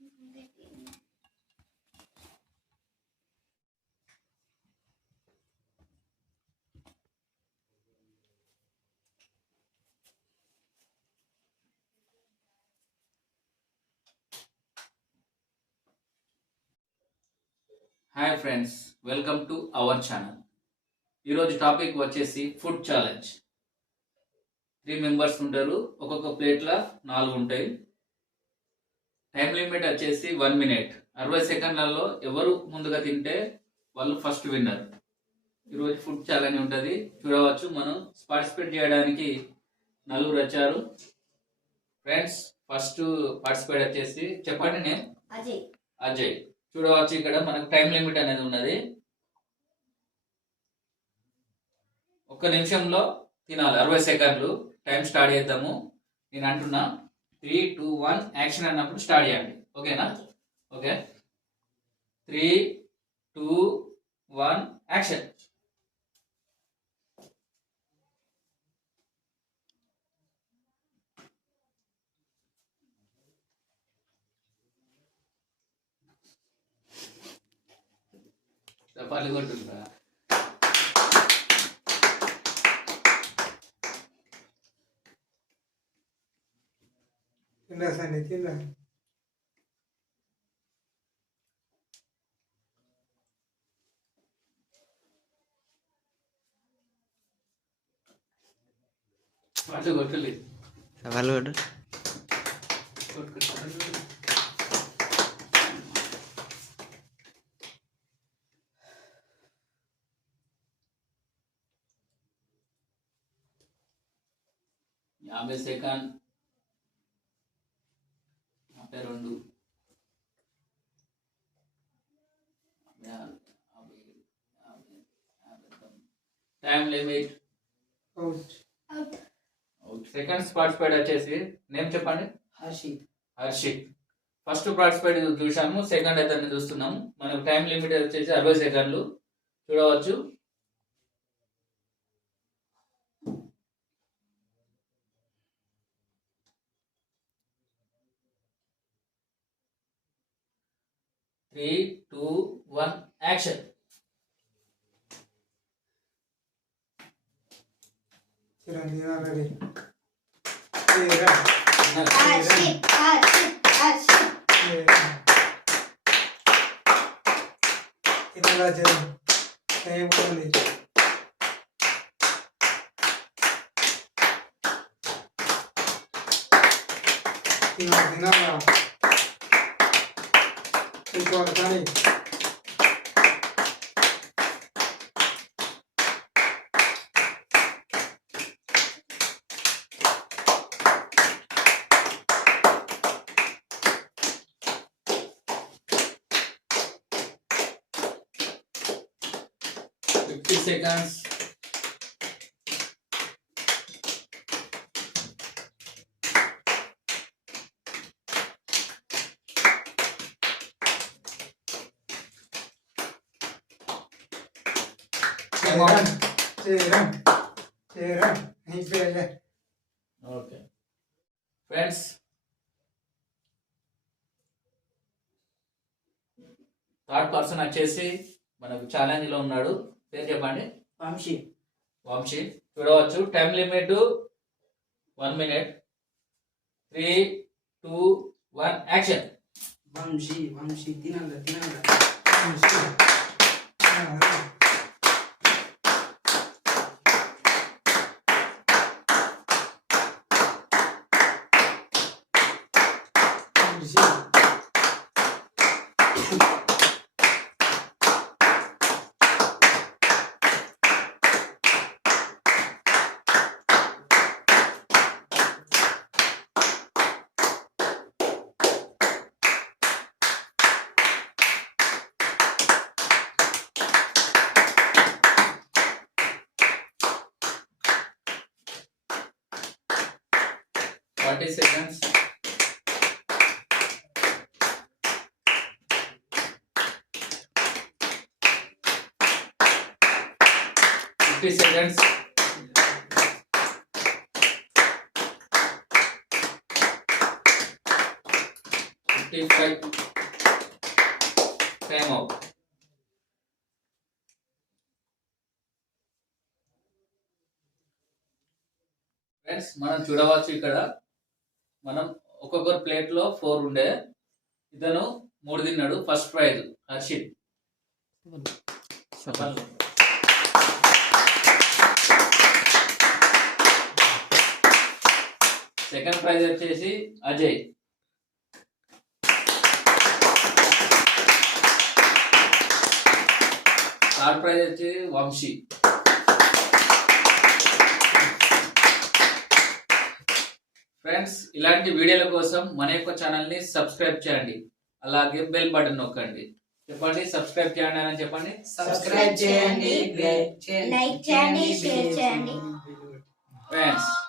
Hi friends, welcome to our channel. ఈరోజు టాపిక్ వచ్చేసి food challenge. 3 మెంబర్స్ ఉంటారు, ఒక్కొక్క ప్లేట్లో 4 ఉంటాయి. టైం లిమిట్ వచ్చేసి 1 మినిట్. 60 సెకండ్లలో ఎవరు ముందుగా తింటే వాళ్ళు ఫస్ట్ విన్నర్. ఈరోజు ఫుడ్ ఛాలెంజ్ ఉంటుంది, చూడవచ్చు. మనం పార్టిసిపేట్ చేయడానికి 4 వచ్చారు. ఫ్రెండ్స్, ఫస్ట్ పార్టిసిపేట్ వచ్చేసి చెప్పండి. నేను అజయ్. చూడవచ్చు, ఇక్కడ మనకు టైం లిమిట్ అనేది ఉన్నది. 1 నిమిషంలో తినాలి, 60 సెకండ్లు. టైం స్టార్ట్ చేద్దాము. నేను అంటున్నా 3, 2, 1 యాక్షన్ అన్నప్పుడు స్టార్ట్ చేయండి. ఓకేనా? ఓకే. 3, 2, 1 యాక్షన్. చపాలి కొట్టుందా? తిందా సండి, తిందా. వాళ్ళు కొట్టలేదు. వాళ్ళు కొట్టు. యాభై సెకండ్. 52. Time limit out. Seconds participate వచ్చేసి నేమ్ చెప్పండి. హర్షిత్. ఫస్ట్ పార్టిసిపేట్ చూసాము, సెకండ్ అయితే చూస్తున్నాము. మనకు టైం లిమిట్ వచ్చేసి 60 సెకండ్లు. చూడవచ్చు. త్రీ, 2, 1 యాక్షన్. చూడండి, ఆల్రెడీ తినగా చేయబోతుంది. తినాలా తీసుకోవాలి కానీ seconds. Okay friends, third person వచ్చేసి మనకు ఛాలెంజ్ లో ఉన్నాడు. పేరు చెప్పండి. వంశీ. చూడవచ్చు, time limit 1 minute. 3, 2, 1 action. Vamsi తినాలి. Forty seconds. Seconds. 50 55. Time out. Friends మనం చూడవచ్చు ఇక్కడ మనం ఒక్కొక్కరు ప్లేట్ లో 4 ఉండే, ఇతను 3 తిన్నాడు. First prize Harshit. Second prize వచ్చేసి అజయ్. థర్డ్ ప్రైజ్ వచ్చి వంశీ. ఫ్రెండ్స్ ఇలాంటి వీడియోల కోసం మన యొక్క ఛానల్ ని సబ్స్క్రైబ్ చేయండి, అలాగే బెల్ బటన్ నొక్కండి. చెప్పండి, సబ్స్క్రైబ్ చేయండి అని చెప్పండి. సబ్స్క్రైబ్ చేయండి, లైక్ చేయండి, షేర్ చేయండి. ఫ్రెండ్స్